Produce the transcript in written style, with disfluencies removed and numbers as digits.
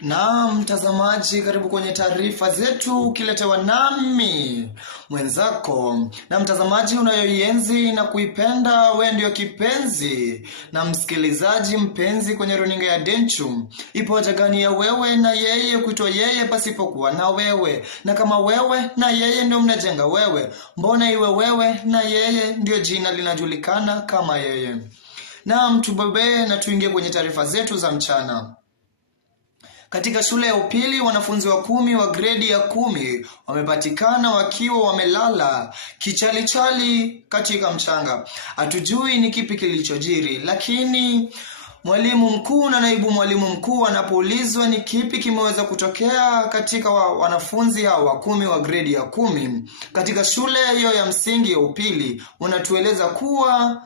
Na mtazamaji, karibu kwenye taarifa zetu ukiletewa nami mwenzako. Na mtazamaji unayoienzi na kuipenda, we ndio kipenzi na msikilizaji mpenzi kwenye runinga ya Denchu. Ipo haja gani ya wewe na yeye kuitwa yeye pasipokuwa na wewe? Na kama wewe na yeye ndio mnajenga wewe, mbona iwe wewe na yeye ndio jina linajulikana kama yeye? Na mtubebe na tuingie kwenye taarifa zetu za mchana. Katika shule ya upili, wanafunzi wa 10 wa gredi ya 10 wamepatikana wakiwa wamelala kichalichali katika mchanga. Hatujui ni kipi kilichojiri, lakini mwalimu mkuu na naibu mwalimu mkuu wanapoulizwa ni kipi kimeweza kutokea katika wanafunzi hao wa 10 wa gredi ya 10 katika shule hiyo ya msingi ya upili, wanatueleza kuwa